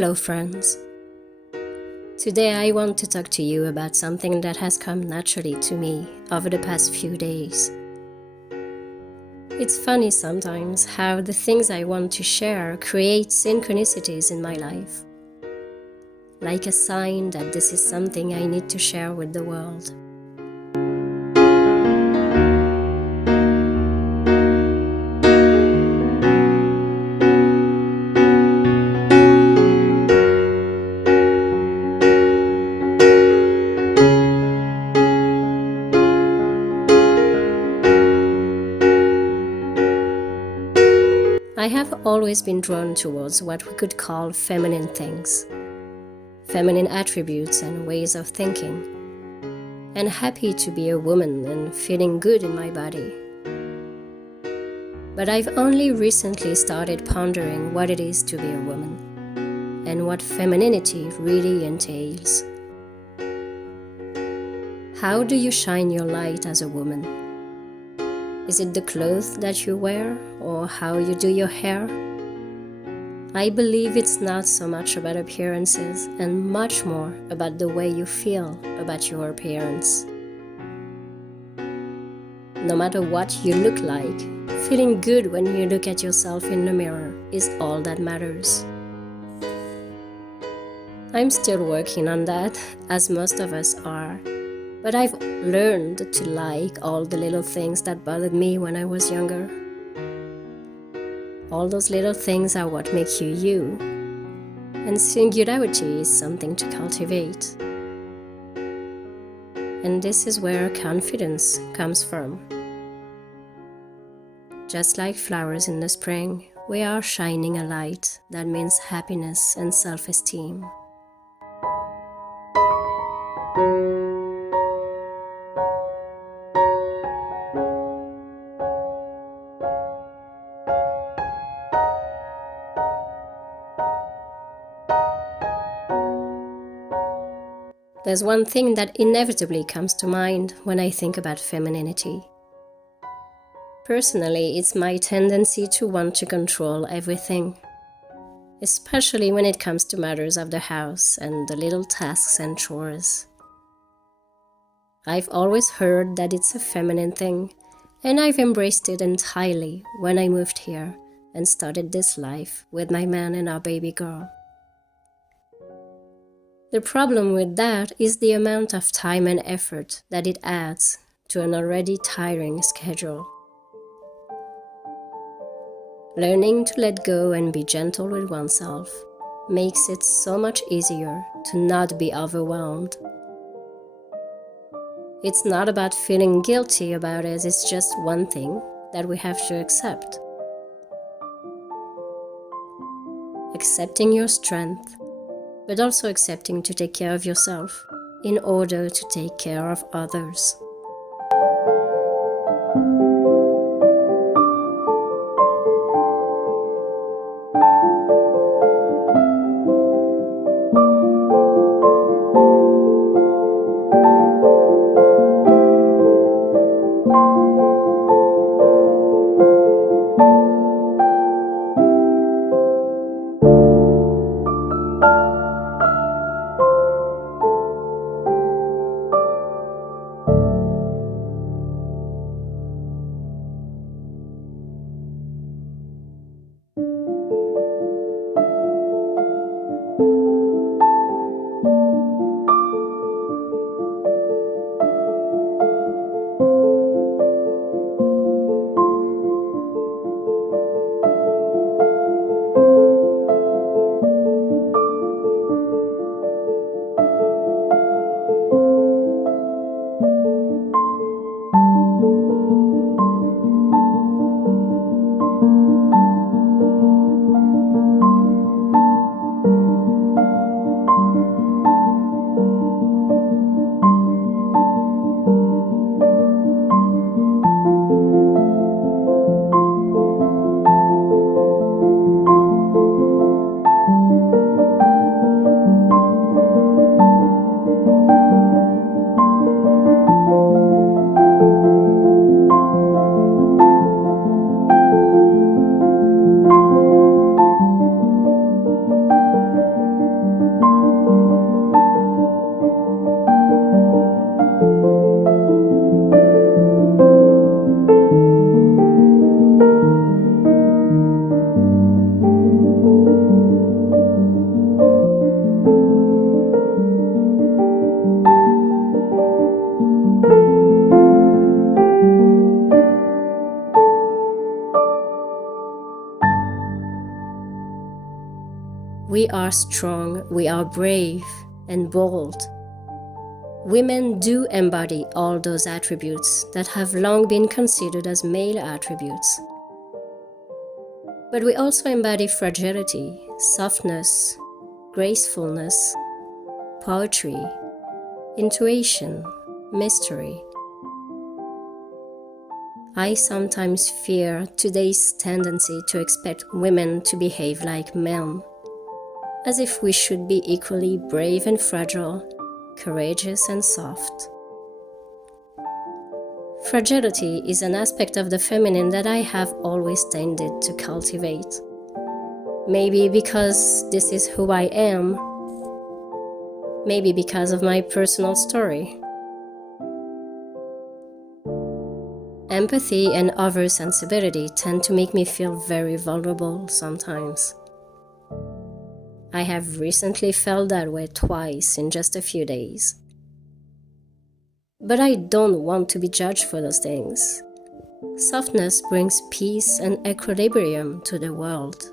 Hello friends! Today I want to talk to you about something that has come naturally to me over the past few days. It's funny sometimes how the things I want to share create synchronicities in my life, like a sign that this is something I need to share with the world. I have always been drawn towards what we could call feminine things, feminine attributes and ways of thinking, and happy to be a woman and feeling good in my body. But I've only recently started pondering what it is to be a woman, and what femininity really entails. How do you shine your light as a woman? Is it the clothes that you wear or how you do your hair? I believe it's not so much about appearances and much more about the way you feel about your appearance. No matter what you look like, feeling good when you look at yourself in the mirror is all that matters. I'm still working on that, as most of us are. But I've learned to like all the little things that bothered me when I was younger. All those little things are what make you you, and singularity is something to cultivate. And this is where confidence comes from. Just like flowers in the spring, we are shining a light that means happiness and self-esteem. There's one thing that inevitably comes to mind when I think about femininity. Personally, it's my tendency to want to control everything, especially when it comes to matters of the house and the little tasks and chores. I've always heard that it's a feminine thing, and I've embraced it entirely when I moved here and started this life with my man and our baby girl. The problem with that is the amount of time and effort that it adds to an already tiring schedule. Learning to let go and be gentle with oneself makes it so much easier to not be overwhelmed. It's not about feeling guilty about it, it's just one thing that we have to accept. Accepting your strength, but also accepting to take care of yourself in order to take care of others. we are strong, we are brave and bold. Women do embody all those attributes that have long been considered as male attributes. But we also embody fragility, softness, gracefulness, poetry, intuition, mystery. I sometimes fear today's tendency to expect women to behave like men, as if we should be equally brave and fragile, courageous and soft. Fragility is an aspect of the feminine that I have always tended to cultivate. Maybe because this is who I am, maybe because of my personal story. Empathy and oversensibility tend to make me feel very vulnerable sometimes. I have recently felt that way twice in just a few days. But I don't want to be judged for those things. Softness brings peace and equilibrium to the world.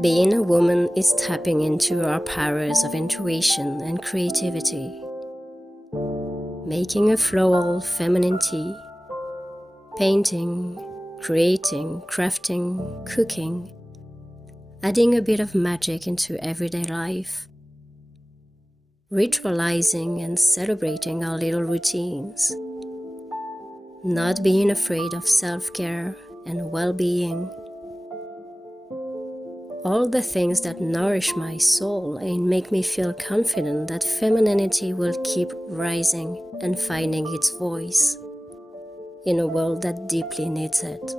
Being a woman is tapping into our powers of intuition and creativity. Making a floral feminine tea, painting, creating, crafting, cooking, adding a bit of magic into everyday life, ritualizing and celebrating our little routines, not being afraid of self-care and well-being. All the things that nourish my soul and make me feel confident that femininity will keep rising and finding its voice in a world that deeply needs it.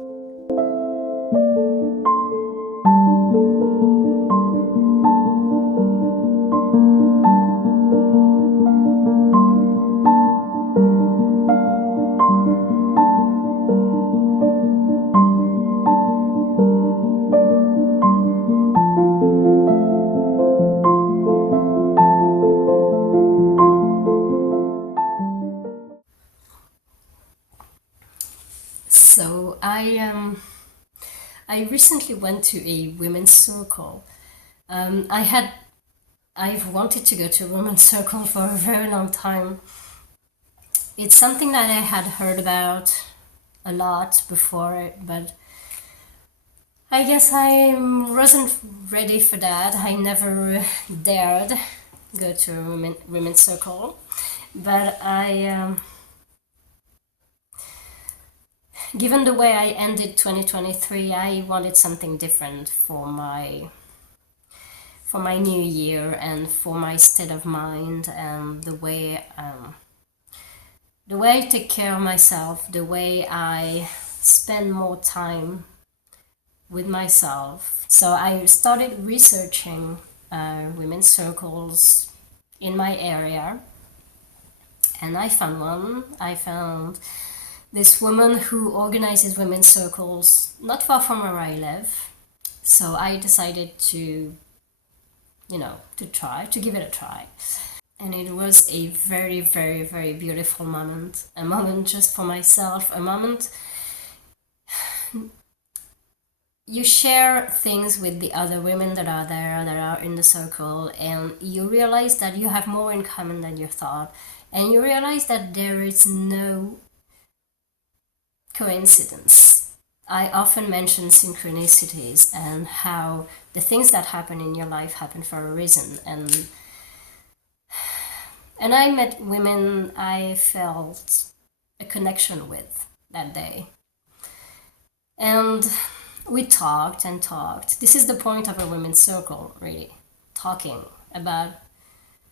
So I recently went to a women's circle. I've wanted to go to a women's circle for a very long time. It's something that I had heard about a lot before, but I guess I wasn't ready for that. I never dared go to a women's circle. But given the way I ended 2023, I wanted something different for my new year and for my state of mind and the way I take care of myself, the way I spend more time with myself. So I started researching women's circles in my area, and I found one. I found this woman who organizes women's circles not far from where I live. So I decided to, to give it a try. And it was a very, very, very beautiful moment. A moment just for myself, a moment you share things with the other women that are there, that are in the circle, and you realize that you have more in common than you thought. And you realize that there is no coincidence. I often mention synchronicities and how the things that happen in your life happen for a reason. And I met women I felt a connection with that day. And we talked and talked. This is the point of a women's circle, really. Talking about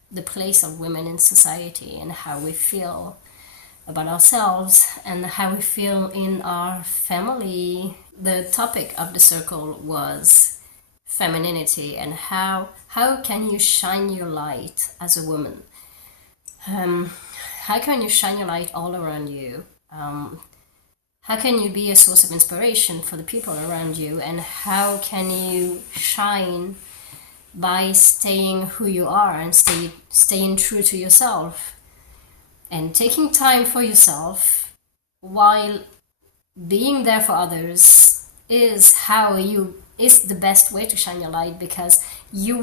the place of women in society and how we feel about ourselves and how we feel in our family. The topic of the circle was femininity and how can you shine your light as a woman? How can you shine your light all around you? How can you be a source of inspiration for the people around you? And how can you shine by staying who you are and staying true to yourself? And taking time for yourself while being there for others is the best way to shine your light, because you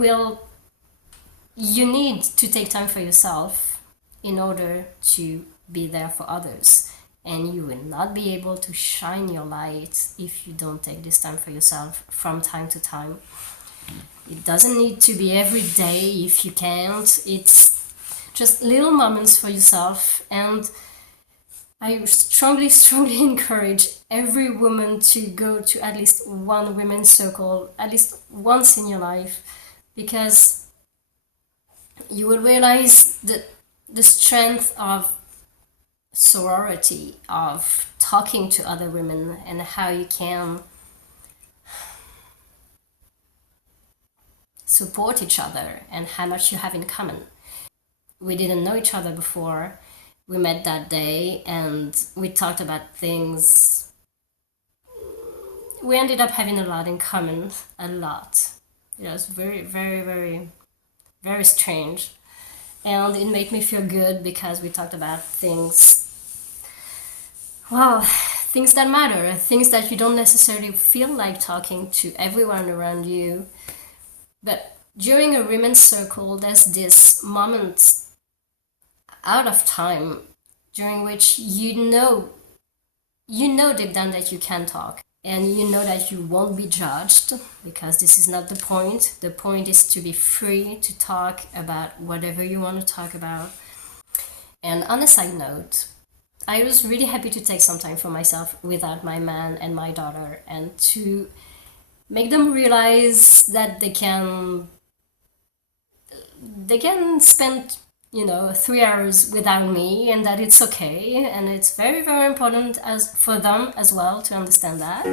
need to take time for yourself in order to be there for others. And you will not be able to shine your light if you don't take this time for yourself from time to time. It doesn't need to be every day if you can't. It's just little moments for yourself. And I strongly, strongly encourage every woman to go to at least one women's circle, at least once in your life, because you will realize the strength of sorority, of talking to other women, and how you can support each other and how much you have in common. We didn't know each other before we met that day, and we talked about things. We ended up having a lot in common, a lot. It was very, very, very, very strange. And it made me feel good because we talked about things, things that matter, things that you don't necessarily feel like talking to everyone around you. But during a women's circle, there's this moment out of time during which you know deep down that you can talk, and you know that you won't be judged, because this is not the point. The point is to be free to talk about whatever you want to talk about. And on a side note, I was really happy to take some time for myself without my man and my daughter, and to make them realize that they can spend 3 hours without me, and that it's okay. And it's very, very important as for them as well to understand that.